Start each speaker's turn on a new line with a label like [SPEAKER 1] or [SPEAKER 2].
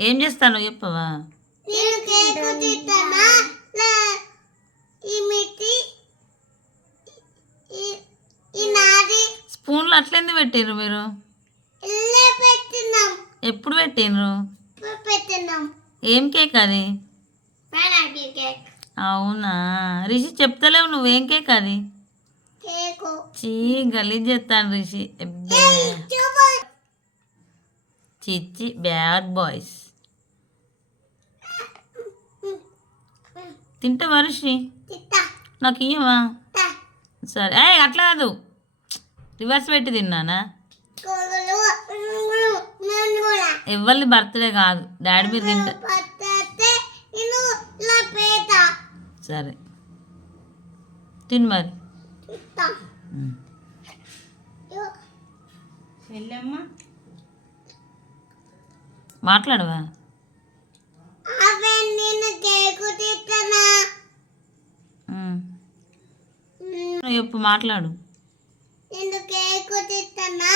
[SPEAKER 1] ఏం చేస్తాను చెప్పవా? స్పూన్లు అట్లెందుకు పెట్టిర్రు మీరు? ఎప్పుడు పెట్టిండ్రు ఏం కేక్ అది? అవునా? రిషి చెప్తలేవు నువ్వేం కేక్ అది? చీ గలీజ్ చేస్తాను రిషి. చిచ్చి బ్యాడ్ బాయ్స్. తింటావా రిషి
[SPEAKER 2] తిట్టా
[SPEAKER 1] నాకు ఇయ్యవా? సరే. ఏ అట్లా కాదు. రివర్స్ పెట్టి తిన్నానా? ఎవరిది బర్త్డే కాదు. డాడీ మీరు తింటా. సరే. తిను మరి. మాట్లాడవా?
[SPEAKER 2] చెప్పు మాట్లాడు. నేను కేక్
[SPEAKER 1] తింటున్నా